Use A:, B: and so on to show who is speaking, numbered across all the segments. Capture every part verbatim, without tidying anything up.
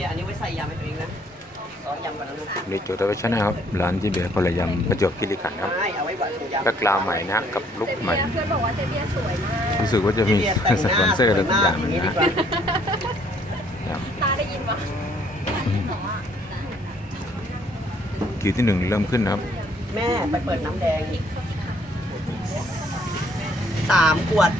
A: บียร์อันนี้ไว้ใส่ยำให้ตัวเองนะซอสยำกันแล้วนะ
B: เลยจุดตัวชนะครับร้านเจเบียร์คนละยำประจวบคีรีขันธ์ครับก็กลาวใหม่นะกับลุกใหม่เพื่อนบอกว่าเจเบียร์สวยมากรู้สึกว่าจะมีสปอนเซอร์อะไรทุกอย่างนะตาได้ยินปะคิวที่หนึ่งเริ่มขึ้นนะครับ
A: แม่ไปเปิดน้ำแดงสามขวด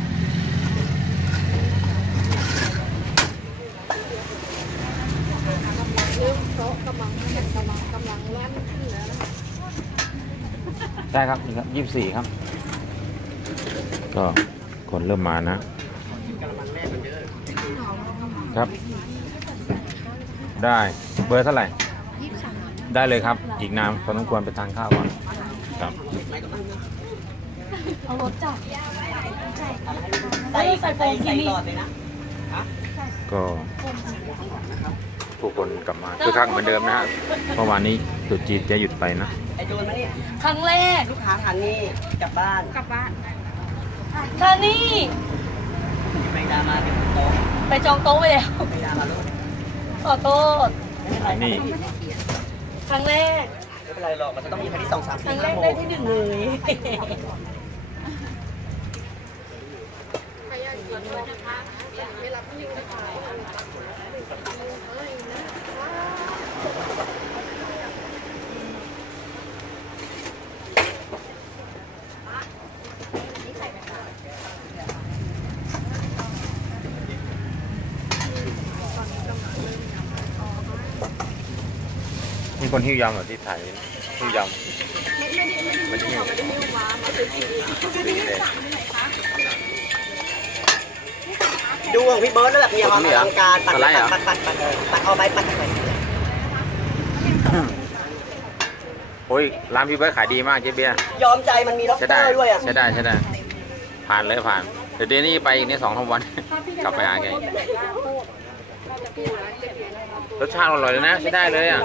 B: ใช่ครับนี่ครับยี่สิบสี่ครับก็คนเริ่มมานะครับได้เบอร์เท่าไหร่ได้เลยครับอีกนานพอสมควรไปทานข้าวก่อนครับ
C: เอารถจับ
A: ใส่ใส่โฟมที่นี่
B: ก็ผู้คนกลับมาคือครั้งเหมือนเดิมนะฮะเมื่อวานนี้ตุ๊จีนจะหยุดไปนะ
A: ไอโจนมาเนี่ย
C: ครั้งแรก
A: ลูกค้าทานนี่กลับบ้าน
C: กลับบ้านทานนี่
A: ไปดามาเป็นโต๊ะ
C: ไปจองโต๊ะไปแล้ว
A: ไปดามาลูก
C: ขอโทษ
B: นี่
C: ครั้งแรก
A: ไม่เป็นไรหรอกมันจะต้องมีครั้งที่สองสามสี่
C: ครั้งแรกได้ที่หนึ่งเลย
B: มีคนหิ้วยำเหรอที่ถ่ายหิ้วยำไม่ได้หิ้ว
A: ดูของพี่เบิร์ดแล้วแบบมีความอลังการปัดปัดปัดปัดปัดปัดเอาไปปัดไป
B: โอ้ยร้านพี่เบิร์ดขายดีมากเจ๊เบียร์
A: ยอมใจมันมีล็อกเตอร์ด้วยอ่ะ
B: ใช่ได้ใช่ได้ผ่านเลยผ่านเดี๋ยวเดี๋ยวนี้ไปอีกนี่สองทั้งวันกลับไปหาแกรสชาติอร่อยเลยนะใช้ได้เลยอ่ะ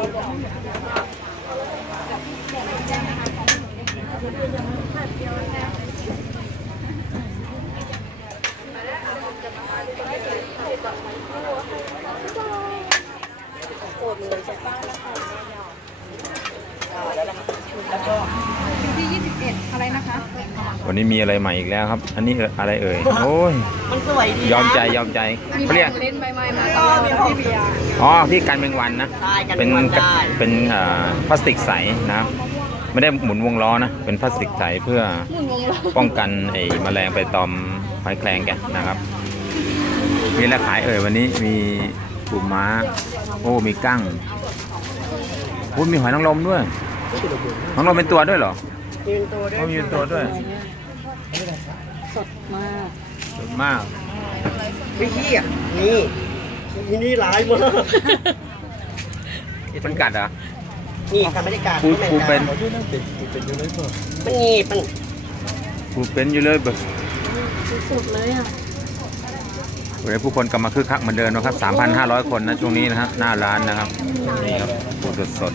C: ที่ยี่สิบเอ็ดอะไรนะคะ
B: วันนี้มีอะไรใหม่อีกแล้วครับอันนี้อะไรเอ่ยโอ้ย
A: มันสวยดี
B: ยอมใจยอมใจเขาเรียก
C: เล่นใบไม้มาต่อมีพี่เบียร์
B: อ๋อที่กันแมงวันนะเป็นเป็นพลาสติกใสนะไม่ได้หมุนวงล้อนะเป็นพลาสติกใสเพื่อป้องกันไอ้แมลงไปตอมหอยแครงแกนะครับมีอะไรขายเอ่ยวันนี้มีปูม้าโอ้มีกั้งโอ้มีหอยนางรมด้วยหอยนางรมเป็นตัวด้วยเหรอ
A: มีเป็นตัวด้วย
B: มีเป็นตัวด้วย
C: สดมาก
B: สดมาก
A: วิธีอ่ะนี่นี่ร้ายมาก
B: มันกัดอ่ะ
A: นี่ทำไม่ได้กัด
B: ปูปูเป็น
A: มันงีบมัน
B: ปูเป็นอยู่เลยแบบ
C: สุดเลยอ่ะ
B: วันนี้ผู้คนกลับมาคึกคักเหมือนเดิมนะครับ สามพันห้าร้อย คนนะช่วงนี้นะฮะหน้าร้านนะครับนี่ครับปูสดสด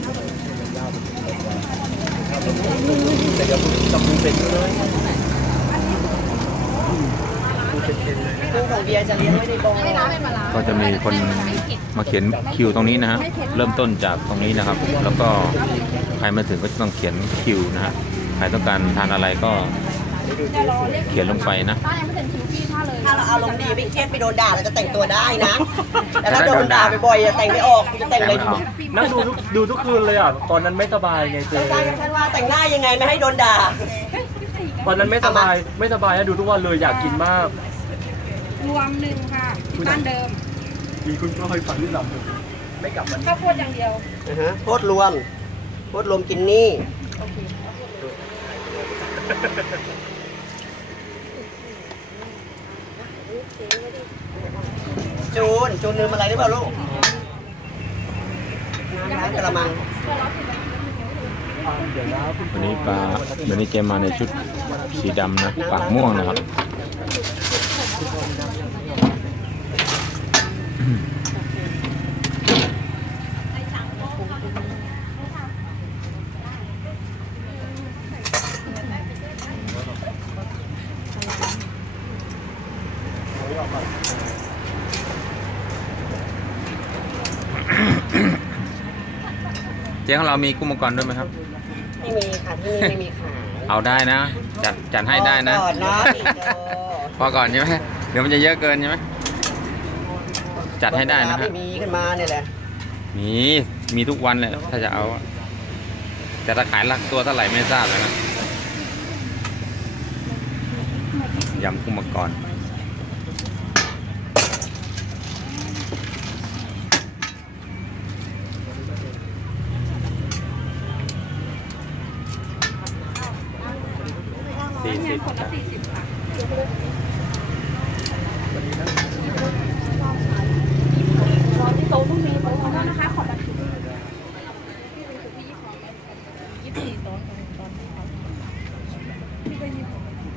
B: ก็จะมีคนมาเขียนคิวตรงนี้นะฮะเริ่มต้นจากตรงนี้นะครับแล้วก็ใครมาถึงก็ต้องเขียนคิวนะฮะใครต้องการทานอะไรก็เขียนลงไปนะ
A: ถ้าเราเอาลงดีไม่เครียดไปโดนด่าเราจะแต่งตัวได้นะแต่ถ้าโดนด่าบ่อยๆแต่งไม่ออกจะแต่งอะไรดี
D: นั่งดูดูทุกคืนเลยอ่ะตอนนั้นไม่สบายไงเจ๊
A: ใช่ท่านว่าแต่งหน้ายังไงไม่ให้โดนด่า
D: ตอนนั้นไม่สบายไม่สบายนะดูทุกวันเลยอยากกินมาก
C: รวมหนึ่งค่ะด้านเดิม
D: มีคุณก็เคยฝันที่หลับไม่กลับมัน
C: ข้าวโพดอย่างเดียว
A: โพดรวมโพดรวมกินนี่จูนจูนลืมอะไรหรือเปล่าลูกน้ำกระมัง
B: วันนี้ปลาวันนี้เจมาในชุดสีดำนะปากม่วงนะครับจ๊ของเรามีกุ้งมังกรด้วยไหมครับ
A: ไม่มีค่ะที่นี่ไม่มีขาย
B: เอาได้นะจัดจัดให้ได้นะ
A: ก่อนเนาะอีกเด้อ
B: พอก่อนใช่ไหมเดี๋ยวมันจะเยอะเกินใช่ไหมจัดให้ได้นะครั
A: ไม่
B: บ
A: มีขึ้นมาเนี่ยแหละ
B: มีมีทุกวันเลยถ้าจะเอาอะแต่ถ้าขายหลักตัวเท่าไหร่ไม่ทราบเลยนะยำกุ้งมังกรสี่สิบ
C: คนละสี่สิบค่ะที่โต๊ะต้องมีโต๊ะนะคะขอบัตรคิวยี่สิบสี่โต๊ะตอนที่เขาที่ก็ยี่สิ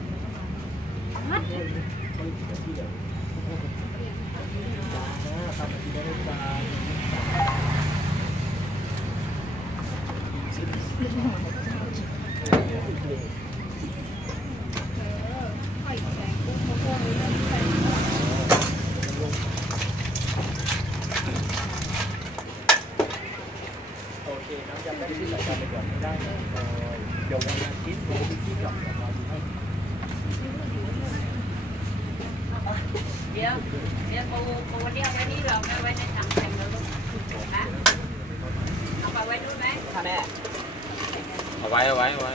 E: เดี๋ยวเดี๋ยวปูปูเดี๋ยวไว้นี่เราไม่ไว้ในถังแข็งแล้วลูกนะเอาไปไว้ดูไหม
A: ค่ะแม่
B: เอาไว้เอาไว้เอาไว้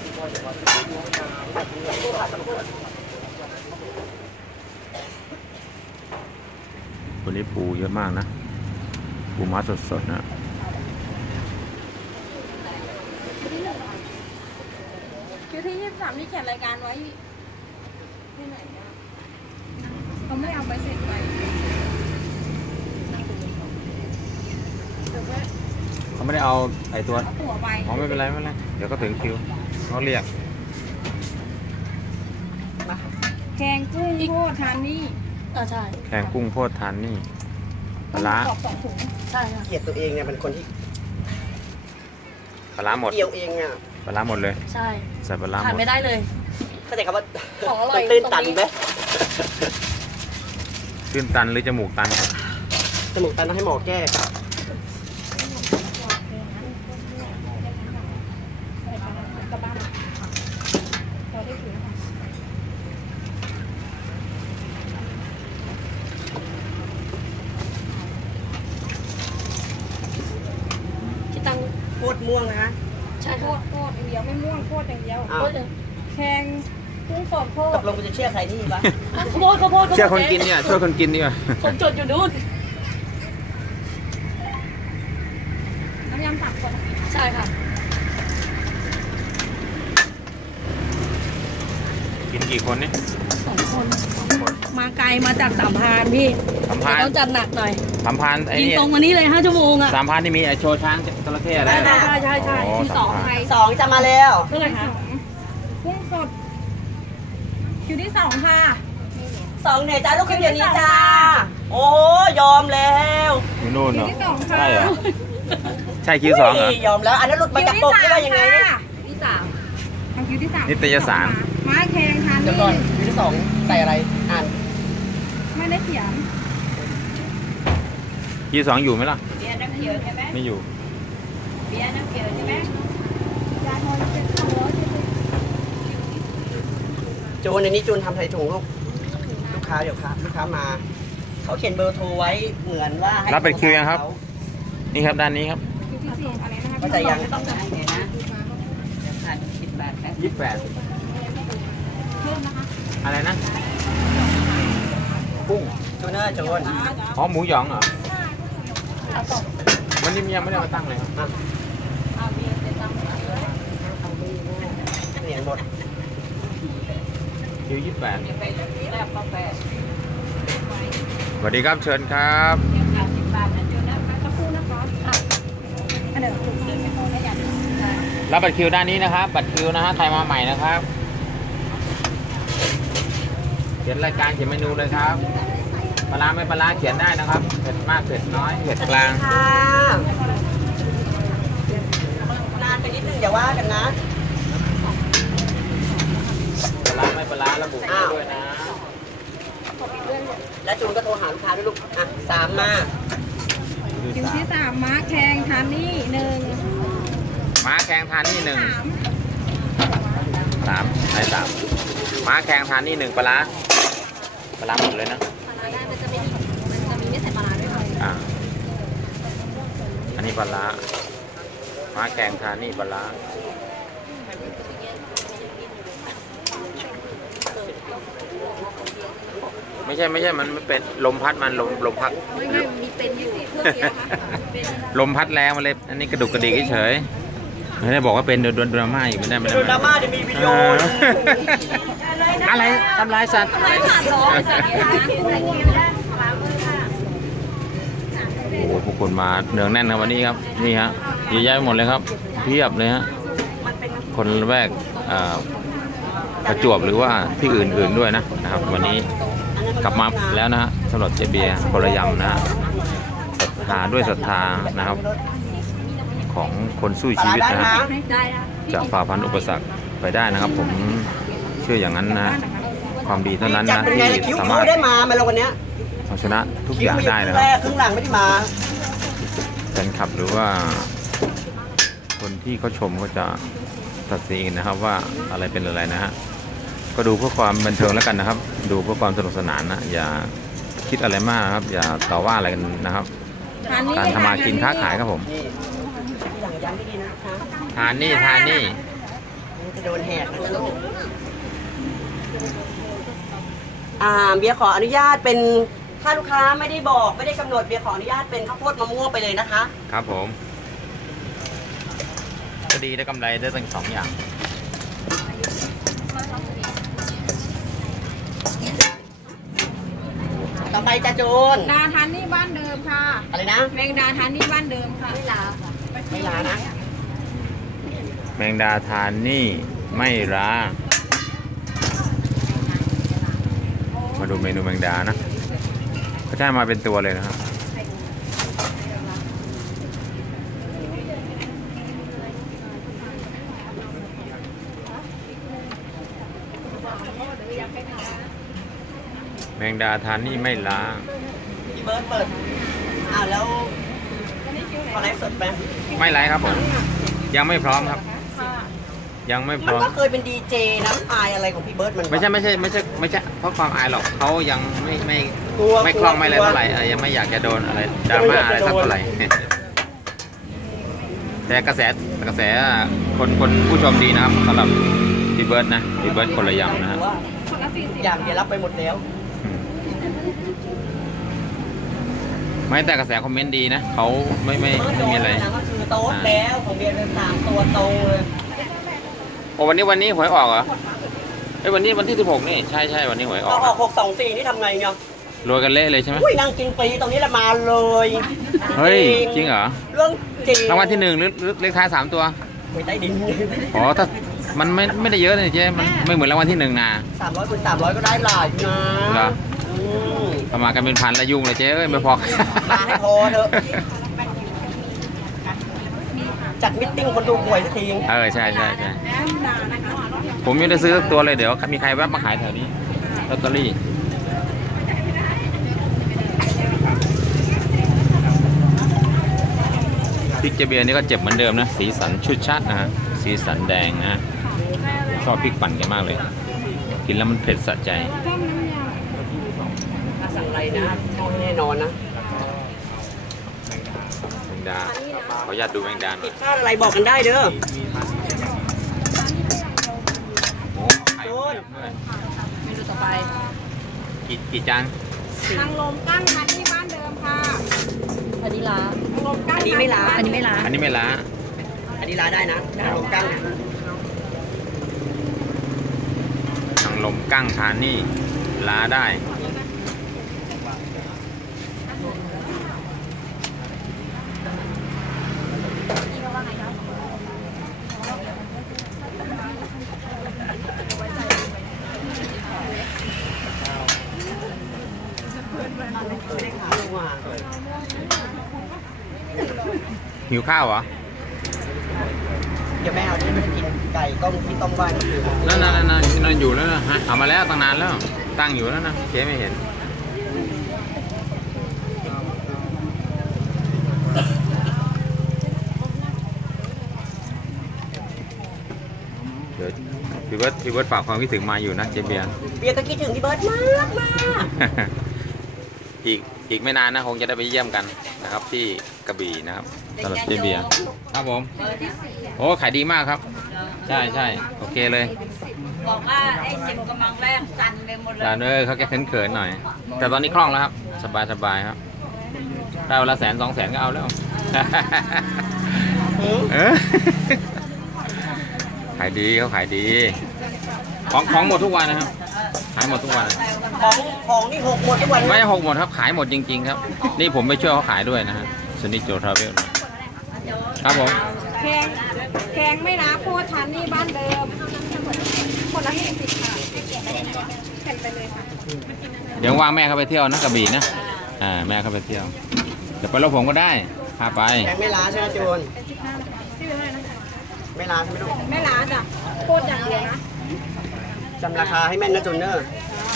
B: วันนี้ปูเยอะมากนะปูม้าสดๆนะ
C: คิวที่ยี่สิบสามนี่เขียนรายการไว้ที่ไหนอ่ะเขาไม่เอาไปเสร็จไป
B: เขาไม่ได้เอาไอตัว
C: เอาตั๋วไป
B: อ๋อไม่เป็นไรไม่เป็นไรเดี๋ยวก็ถึงคิวเขาเรียก
C: แกงกุ้งโคตรทานนี่เออใช่
B: แข่งกุ้งโพดทานนี่ปลาร้า
C: สองสองถุงใช่ค่ะ
A: เกลียดตัวเองเนี่ยเป็นคนที่
B: ปลาร้าหมด
A: เกี่ยวเองอ่ะ
B: ปลาร้าหมดเลย
C: ใช่
B: ใส่ปลาร้าห
C: ขาด
B: มด
C: ไม่ได้เลย
A: เข้าใจคำว่า
C: ของอร่อย
A: มันตื้นตันไหม
B: ตื้นตันหรือจมูกตันครับ
A: จมูกตันต้องให้หมอแก้ครับ
C: กลับบ้านเราได้ถุงค่ะคิดตังค์
A: โคตรม่วงนะ
C: ใช่โคตรโคตรอย่างเดียวไม่ม่วงโคตรอย่างเดียว
A: อ้าว
C: โคตรอย่างแข่งกุ้งสดโคต
A: ต
C: ร
A: กลงกูจะเชื่อใครนี่ปะ
C: ข้าวโพดข้าวโพด
B: เชื่อคนกินเนี่ยช่วยคนกินดีกว่า
C: ผมจดอยู่นู่นน้ำยำสามคนใช่ค่ะ
B: กินกี่คนนี่
C: สองคนมาไกลมาจากสามพรานพี่
B: สามพราน
C: ต้องจัดหนักหน่อย
B: สามพรานไอ้
C: ยิง
B: นี่
C: ตรงมานี่เลยห้าชั่วโมงอ่ะ
B: สามพรานที่มีไอ้โชว์ช้างจระเข้อะไร
C: ใช่
B: นะ
C: ใช่ใช่ใช่
B: อ๋อ
C: ที่สอง
B: สามพราน
C: ใคร
A: สองจะมาแล้ว
C: เท่าไหร่คะกุ้งสดคิวที่สองค่ะ
A: สองเนี่ยจ้าลูกขึ้นเดี๋ยวนี้จ้า โอ้โหยอมแล้ว
B: อยู่นู่น
C: คิ
B: เหร
C: ว
B: อ
C: ที่สองค่ะ
B: ใช่เหรอใช่คิวสองเหรอ
A: ยอมแล้วอันนั้นหลุดมาจากปกได้ว่ายังไงเนี่ย
C: คิวที่สามทางคิวที่สาม
B: นิตยสาร
C: ม้าแข่งทาน
A: เดี๋ยว
C: นี่
A: ก่อนคิวที่สองใส่อะไรอ่าน
C: ไม่ได้เขียน
B: คิวสองอยู่ไหมล่ะ
E: เบียร์น้ำเขียวใช่ไหม
B: ไม่อยู่
E: เบียร์น้ำเขียวใช่ไหม
C: ยาทอนเป็นสองร้อยเจ็ดสิบ
A: จูนในนี้จูนทำใส่ถุงลูกลูกค้าเดี๋ยวครับลูกค้ามาเขาเขียนเบอร์โทรไว้เหมือนว่าให้
B: รับเป็นคิวยังครับ นี่ครับด้านนี้ครับ
C: คิวที่สี่อะไรนะคะ
A: เข้าใจยัง
E: ต้องจ่ายเดี๋ยวนะเดี๋ยวขาดสิบบาทแป๊บ
B: ยี่สิบแปด
C: เพิ่มนะคะ
B: อะไรนะกุ้ง
A: จูเนอร์จูน
B: อ๋อหมูหยองเหรอวันนี้ยังไม่ได้มาตั้งเลยครับ
E: เอาเบียร์จะต้อง
A: เหรียญหมด
B: คิวยี่สิบแปด
E: ไปแลกกาแฟ
B: สวัสดีครับเชิญครับ
E: เดี๋ยวขาดสิบบาทนะจูนะมาสักครู่นะคะ
C: อันเดี๋ยวถุงเดินไปโทรได้ยัง
B: รับบัตรคิวด้านนี้นะครับบัตรคิวนะฮะใครมาใหม่นะครับเขียนรายการเขียนเมนูเลยครับปลาร้าไม่ปลาร้าเขียนได้นะครับเผ็ดมากเผ็ดน้อยเผ็ดกลาง
A: ค่ะนานไปนิดนึงอย่าว่ากันนะ
B: ปลาร้าไม่ปลาร้าระบุให้ด้วยนะ
A: แล้วจูนก็โทรหาลูกค้าด้วยลูกอ่ะสามมา
C: คิวที่สามม้าแข่งทานนี่หนึ่ง
B: ม้าแข่งทานนี่หนึ่งสามไอ้สามม้าแข่งทานนี่หนึ่งปลาร้าปลาร้าหมดเลยนะ
C: ปลาร้าได้มันจะไม่มีมันจะมีไม่ใส่ปลาร้าด้วยค่ะ
B: อ่าอันนี้ปลาร้าม้าแข่งทานนี่ปลาร้าไม่ใช่ไม่ใช่มันเป็นลมพัดมันลมลมพัด
C: ไม่ไม่มีเป็นอยู่เพื่อเดียวค่ะ
B: ลมพัดแรงมาเลยอันนี้กระดุกกระดิกเฉยไม่ได้บอกว่าเป็นโดนดราม่าอีกไม่ได้ไม่ได้
A: โดนดราม่าจะมีวิดีโอ
B: อะไรทำลายสัตว์
C: ไม่ขาดร้อยสัตว์นะคะ
B: โอ้โหผู้คนมาเนืองแน่นครับวันนี้ครับนี่ฮะเยอะแยะไปหมดเลยครับเพียบเลยฮะคนแวกประจวบหรือว่าที่อื่นๆด้วยนะนะครับวันนี้กลับมาแล้วนะฮะสำหรับเจเบียร์พลยำนะฮะศรัทธาด้วยศรัทธานะครับของคนสู้ชีวิตนะฮะจะฝ่าฟันอุปสรรคไปได้นะครับผมเชื่ออย่างนั้นนะความดีเท่านั้นนะที่สามารถ
A: ได้มามาแล้ววันนี้
B: เอาชนะทุกอย่างได้นะครับ
A: ครึ่งหลังไม่ได้มา
B: แฟนคลับหรือว่าคนที่เขาชมก็จะตัดสินนะครับว่าอะไรเป็นอะไรนะฮะก็ดูเพื่อความบันเทิงแล้วกันนะครับดูเพื่อความสนุกสนานนะอย่าคิดอะไรมากครับอย่าต่อว่าอะไรกันนะครับการทำมากินค้าขายครับผมทานนี่ทานนี่
A: จะโดนแหกนะลูกอ่าเบียร์ขออนุญาตเป็นถ้าลูกค้าไม่ได้บอกไม่ได้กำหนดเบียร์ขออนุญาตเป็นข้าวโพดมะม่วงไปเลยนะคะ
B: ครับผมก็ดีได้กำไรได้ตั้งสองอย่าง
A: ต่อไปจะจูน
C: ดาทานนี่บ้านเดิมค่ะ
A: อะไรนะ
C: แมงดาทานนี่บ้านเดิมค่ะไม่ลา
A: ไม่ลานะ
B: แมงดาทานนี่ไม่ล้ามาดูเมนูแมงดานะเขาจะมาเป็นตัวเลยนะครับแมงดาทานนี่ไม่ล้า
A: พี่เบิร์ดเปิดอ้าวแล้วพอไลฟ์สดไหม
B: ไม่ไลฟ์ครับผมยังไม่พร้อมครับยังไม่พร้อม
A: มันก็เคยเป็นดีเจน้ำอายอะไรของพี่เบิร์ดมัน
B: ไม่ใช่ไม่ใช่ไม่ใช่ไม่ใช่เพราะความอายหรอกเขายังไม่ไม่ไม่คล่องไม่อะไรเท่าไหร่ยังไม่อยากจะโดนอะไรดราม่าอะไรสักเท่าไหร่แต่กระแสกระแสคนคนผู้ชมดีนะครับสำหรับพี่เบิร์ดนะพี่เบิร์ดคนละยำนะฮะ
A: อย่างเดียวรับไปหมดแล้ว
B: ไม่แต่กระแสคอมเมนต์ดีนะเขาไม่ไม่ไม่มีอะไร
A: คือโต๊ะแล้วของเบียร์เป็นสามตัวโตเลย
B: โอ้วันนี้วันนี้หวยออกเหรอไอ้วันนี้วันที่สิบหกนี่ใช่ใช่วันนี้หวยออก
A: ออกหกสองสี่นี่ทำไงเนี่ย
B: รวยกันเละเลยใช่ไหม
A: อุ้ยนั่งกินฟรีตรงนี้ละมาเลย
B: เฮ้ยจริงเหรอ
A: เรื่องจริง
B: รางวัลที่หนึ่งหรือเลขท้ายสามตัว
A: หวยใต้ดิน
B: อ๋อถ้ามันไม่ไม่ได้เยอะเลยเจ๊มันไม่เหมือนรางวัลที่หนึ่งนะ
A: สามร้อยคูณสามร้อยก็ได้หลายนะ
B: เหรอประมาณกันเป็นพันละยุ่งเลยเจ๊เอ้ยไม่พอ
A: มาให้พอเถอะจัดมิทติ้งคนดูหวยสักที
B: เออใช่ใช่ใช่ผมยังได้ซื้อตัวเลยเดี๋ยวมีใครแวะมาขายแถวนี้ลอตเตอรี่พริกเจเบียร์นี่ก็เจ็บเหมือนเดิมนะสีสันชุดชัดนะฮะสีสันแดงนะชอบพริกปั่นกันมากเลยกินแล้วมันเผ็ดสะใจ
A: สั่งอะไรนะแน่นอนนะ
B: แมงดาขออนุญาตดูแมงดา
A: ผิดพลาดอะไรบอกกันได้เด้อ
C: เมนูต่อไป
B: กี่กี่จาน
C: ทางลมกั้งทานที่บ้านเดิมค่ะอันนี้ล้าทางลมกั้ง
A: อันนี้ไม่ล้า
C: อันนี้ไม่ล้า
B: อันนี้ไม่ล้า
A: อันนี้ล้าได้นะทางลมกั้งเนี่ย
B: ทางลมกั้งทานนี่ล้าได้หิวข้าวเหรอ
A: เดี๋ยวแม่เอาที่ไม่ได้กินไก่ต้มที่ต้มบ้าน
B: นั่นนั่นนั่นนั่นอยู่แล้วนะฮะเอามาแล้วตั้งนานแล้วตั้งอยู่แล้วนะเจ๊ไม่เห็นพี่เบิร์ดพี่เบิร์ดฝากความคิดถึงมาอยู่นะเจเบียร์
A: เบียร์ก็คิดถึงพี่เบิร์ดมากมาก
B: อีกอีกไม่นานนะคงจะได้ไปเยี่ยมกันนะครับที่กระบี่นะครับสำหรับเจเบียร์ครับผมโอ้ขายดีมากครับใช่ใช่โอเคเลย
E: บอกว่าไอ้เจ็บกำลังแรงสั่นไปหมดเลย
B: ร้านเออเขาแค่เขินๆหน่อย แต่ตอนนี้คล่องแล้วครับสบายสบายครับได้วันละแสนสองแสนก็เอาแล้วเออขายดีเขาขายดีของของหมดทุกวันนะครับขายหมดทุกวัน
A: ของของนี่หกหมดทุกวัน
B: ไม่ใช่หกหมดครับขายหมดจริงๆครับนี่ผมไปช่วยเขาขายด้วยนะฮะสนิทโจทราเวลครับผม
C: แพงแพงไม่นะเพราะว่าทานนี่บ้านเดิมคนละสี่สิบค่ะแผ่นไปเลยค่ะ
B: เดี๋ยวว่างแม่เขาไปเที่ยวนะกระบี่นะอ่าแม่เขาไปเที่ยวเดี๋ยวไปรถผมก็ได้พาไป
A: แพงไม่ล้าใช่ไหมจูนไม่ล้าใช่ไหมลูก
C: ไม่ร้านอ่ะโคตรอย่างเดียวนะ
A: จำราคาให้แม่นนะจูนเนอร์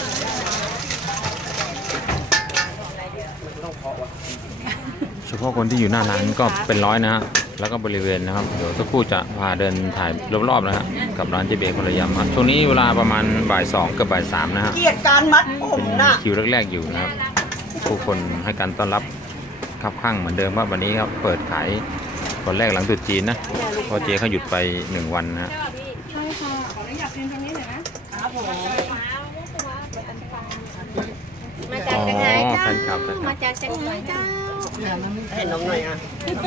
B: เฉพาะคนที่อยู่หน้าร้านก็เป็นร้อยนะฮะแล้วก็บริเวณนะครับเดี๋ยวสักครู่จะพาเดินถ่ายรอบๆนะฮะกับร้านเจเบียร์คนละยำครับช่วงนี้เวลาประมาณบ่ายสองกับบ่ายสามนะฮะ
A: เกลียดการมัดผม
B: เป็น
A: นะ
B: คิวแรกๆอยู่นะครับผู้คนให้การต้อนรับคับข้างเหมือนเดิมว่าวันนี้ครับเปิดขายวันแรกหลังตรุษจีนนะเพราะเจ๊เขาหยุดไปหนึ่งวันนะฮะ
C: ใช่ค่ะขออนุญาตเรียนตรงนี้หน่อยนะครับผม
E: มาจาก
B: อ๋อ
E: จังไง
B: แฟ
E: จ้าน
B: คลับแฟนคลั
E: มา
B: บ
E: จากจังไงจ้า
A: เห็นน้องหน่อยอ่ะ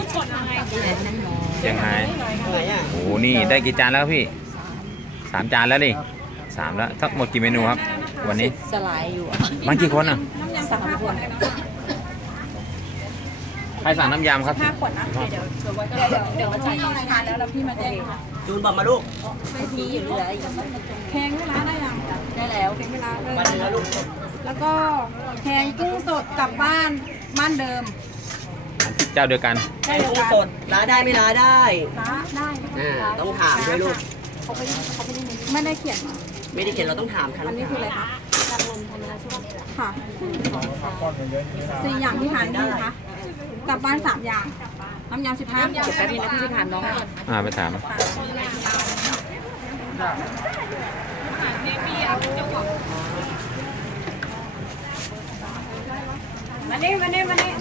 B: ยังไง
A: ไหนอ่ะ
B: โอ้โหนี่ได้กี่จานแล้วพี่สามจานแล้วนี่สามแล้วทั้งหมดกี่เมนูครับวันนี้
F: สลายอยู่อ่ะ
B: มากี่คนอ่ะ
C: น้ำยำสามขวดเลยนะ
B: ใครสั่งน้ำยำครับ
C: ห้าขวดนะเดี๋ยวเดี๋ยวเดี๋ยวเดี๋ยวพี่ทานแล้วแล้วพี่มาแจ้งค่ะ
A: จูนบอกมาลูก
F: มีอยู่เหลืออีก
C: แพงไม่ร้านได้ยัง
F: ได้แล้ว
C: แพงไม่ร้านเลย
A: มาเนื้อลูก
C: แล้วก็แพงกุ้งสดกลับบ้านบ้านเดิม
B: เจ้าเดียวกัน
A: ไอ้กุ้งสดล้าได้ไม่ล้าได้
C: ร้านได้
A: อ่าต้องถามด้วยลูก
C: เขาไม่ได้เขาไม่ได้ไม่ได้เขียนมา
A: ไม่ได้เขียนเราต้องถามค่ะ
C: อันนี้คืออะไรคะการลมธรรมดาใช่ไหมค่ะสี่อย่างที่ทานดีคะกลับบ้านสามอย่างน้ำยำสิบห้า
F: เดี๋ยวแป๊บนึงนะพี่จะถามน้องก่อน
B: อ่าไปถาม
E: มานี่มานี่มานี่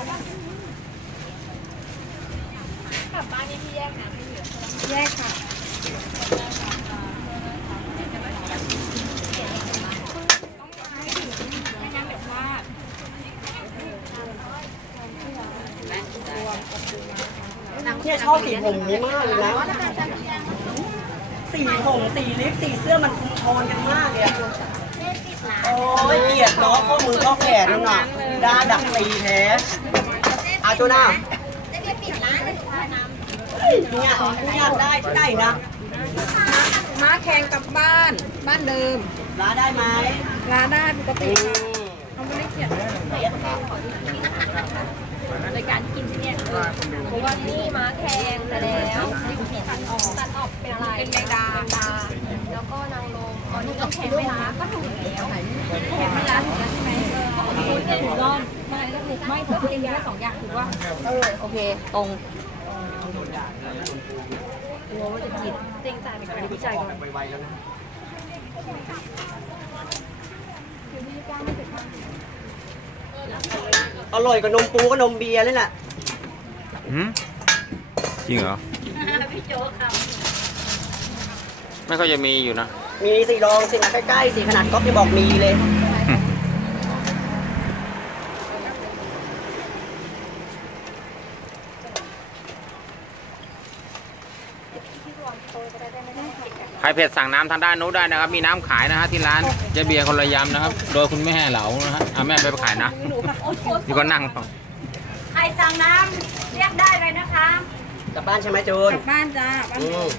C: แยกค่ะ
A: เนี่ยชอบสีผมนี้มากเลยนะสีผมสีลิปสีเสื้อมันคุมโทนกันมากเลยอะโอ้ยเกลียดเนาะข้อมือข้อแขนนั่นน่ะด้าดักตีแท้อาโจนาเนี่ยเนี่ยได้ที่ไหนนะ
C: ม้าแข่งกลับบ้านบ้านเดิม
A: ร้านได้ไหม
C: ร้านได้ปก
A: อื
C: ติ
A: ม
C: เขาไม่ได้เขียน
F: รายการกินที่เนี่ยเพราะว่านี่ม้าแข่งแต่แล้วตัดออกตัดออกเป็นอะไร
C: เป็นแมงดา
F: แล้วก็นางลมอ๋อนี่ก็แข่งไม่ล้าก็ถูกแล้วแข่งไม่ล้าถูกแล้วใช่ไหมคุณจะถูกรอบไม่ก็ถูกไม่เธอเองได้สองอย่างถูกว่าเออโอเคตรงกลัวว่าจะผิดเต็งใจไปก่อนดีใจก่อน
A: ไวๆแล้วนะอร่อยกว่านมปูกับนมเบียร์เลยแหละ
B: หืมจริงเหรอ
E: พี่โจ๊กค่ะ
B: ไม่ค่อยจะมีอยู่นะ
A: มีสีรองสีใกล้ๆสีขนาดก๊อฟที่บอกมีเลย
B: ใครเผ็ดสั่งน้ำทางด้านนู้นได้นะครับ มีน้ำขายนะฮะที่ร้านเจ๊เบียร์คนละยำนะครับ โดยคุณแม่เหลานะฮะเอาแม่ไปขายนะนี่ก็นั่ง
E: ใครสั่งน้ำเรียกได้เลยนะคะ
A: กลับบ้านใช่ไหมจูน
C: กลับบ้านจ้าบ้าน
A: อื
C: เดิ
A: ม
C: ม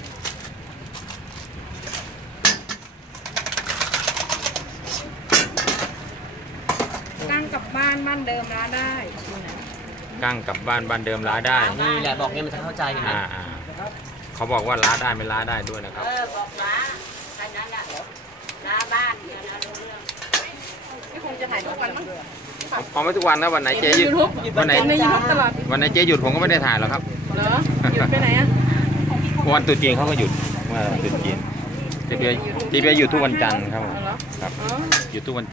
C: กั้งกลับบ้านบ้านเดิมร้านได้
B: กั้งกลับบ้านบ้านเดิมล้าได้
A: นี่แหละบอกเนี่ยมันจะเข้าใจนะ
B: อ่าอ่าเขาบอกว่าล้าได้ไม่ล้าได้ด้วยนะครับ
E: เออบอกล้าแค่นั้นแหละล้าบ้านเนี่ยนะรู้เรื่อง
C: ที่คงจะถ่ายทุกวันมั้ง
B: พอไม่ทุกวันนะวันไหนเจ๊หยุดวันไหน
C: ในยูทูบตลอด
B: วันไหนเจ๊หยุดผมก็ไม่ได้ถ่ายหรอกครับ
C: เหรอหยุดไปไหนอ่ะ
B: วันตรุษจีนเขาก็หยุดว่าตรุษจีนทีพีทีพีอยู่ทุกวันจันทร์ครับผมครับอยู่ทุกวัน